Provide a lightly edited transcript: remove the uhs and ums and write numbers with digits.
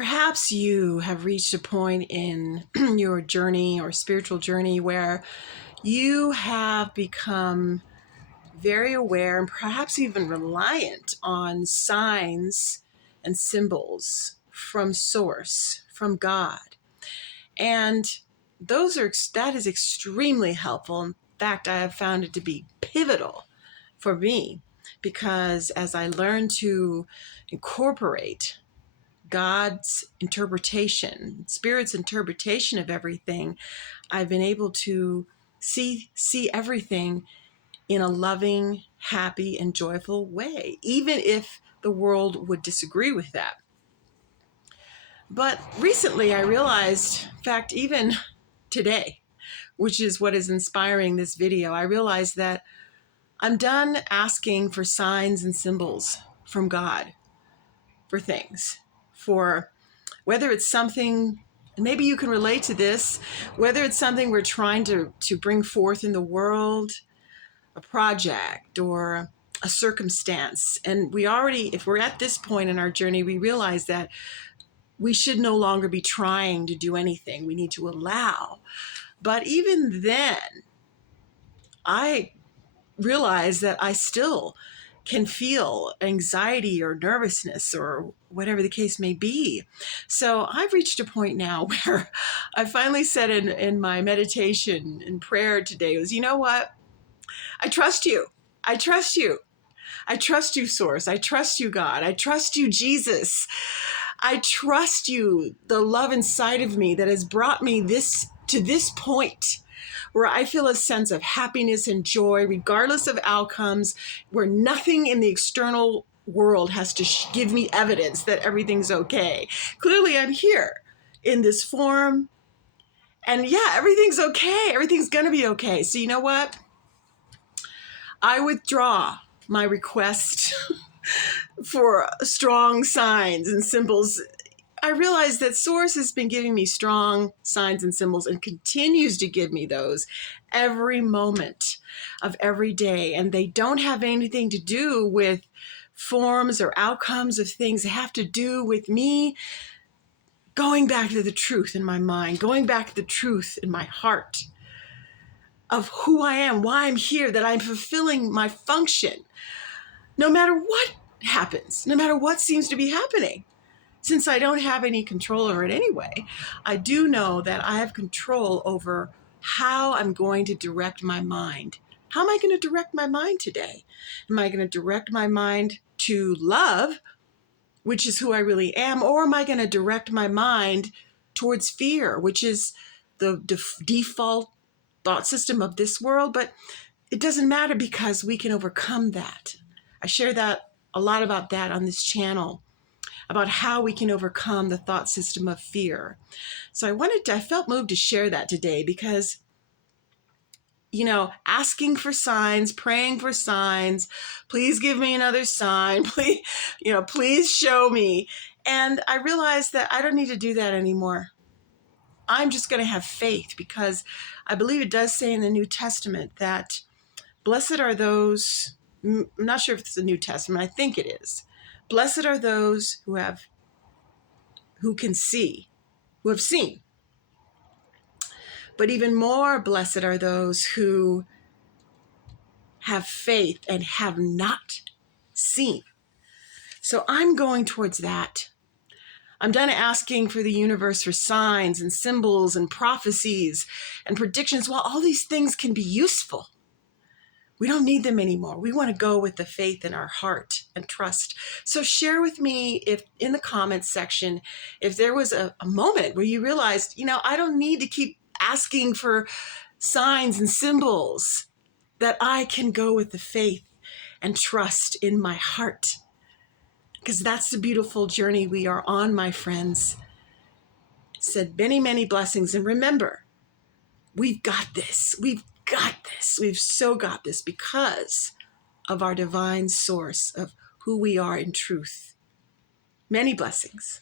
Perhaps you have reached a point in your journey or spiritual journey where you have become very aware and perhaps even reliant on signs and symbols from Source, from God. And that is extremely helpful. In fact, I have found it to be pivotal for me because as I learn to incorporate God's interpretation, Spirit's interpretation of everything, I've been able to see everything in a loving, happy, and joyful way, even if the world would disagree with that. But recently I realized, in fact, even today, which is what is inspiring this video, I realized that I'm done asking for signs and symbols from God for things, for whether it's something, maybe you can relate to this, whether it's something we're trying to bring forth in the world, a project or a circumstance. And if we're at this point in our journey, we realize that we should no longer be trying to do anything. We need to allow. But even then, I realize that I still can feel anxiety or nervousness or whatever the case may be. So I've reached a point now where I finally said in my meditation and prayer today was, you know what? I trust you. I trust you. I trust you, Source. I trust you, God. I trust you, Jesus. I trust you, the love inside of me that has brought me to this point where I feel a sense of happiness and joy, regardless of outcomes, where nothing in the external world has to give me evidence that everything's okay. Clearly, I'm here in this form, and yeah, everything's okay. Everything's going to be okay. So you know what? I withdraw my request for strong signs and symbols. I realize that Source has been giving me strong signs and symbols and continues to give me those every moment of every day. And they don't have anything to do with forms or outcomes of things. They have to do with me going back to the truth in my mind, going back to the truth in my heart of who I am, why I'm here, that I'm fulfilling my function, no matter what happens, no matter what seems to be happening. Since I don't have any control over it anyway, I do know that I have control over how I'm going to direct my mind. How am I going to direct my mind today? Am I going to direct my mind to love, which is who I really am, or am I going to direct my mind towards fear, which is the default thought system of this world? But it doesn't matter because we can overcome that. I share a lot about that on this channel, about how we can overcome the thought system of fear. So I felt moved to share that today because, asking for signs, praying for signs, please give me another sign, please show me. And I realized that I don't need to do that anymore. I'm just going to have faith because I believe it does say in the New Testament that blessed are those, I'm not sure if it's the New Testament, I think it is. Blessed are those who can see, who have seen. But even more blessed are those who have faith and have not seen. So I'm going towards that. I'm done asking for the universe for signs and symbols and prophecies and predictions. While all these things can be useful, we don't need them anymore. We want to go with the faith in our heart and trust. So share with me if in the comments section, if there was a moment where you realized, I don't need to keep asking for signs and symbols, that I can go with the faith and trust in my heart. Because that's the beautiful journey we are on, my friends. Said many, many blessings. And remember, we've got this. We've got this. We've so got this because of our divine source of who we are in truth. Many blessings.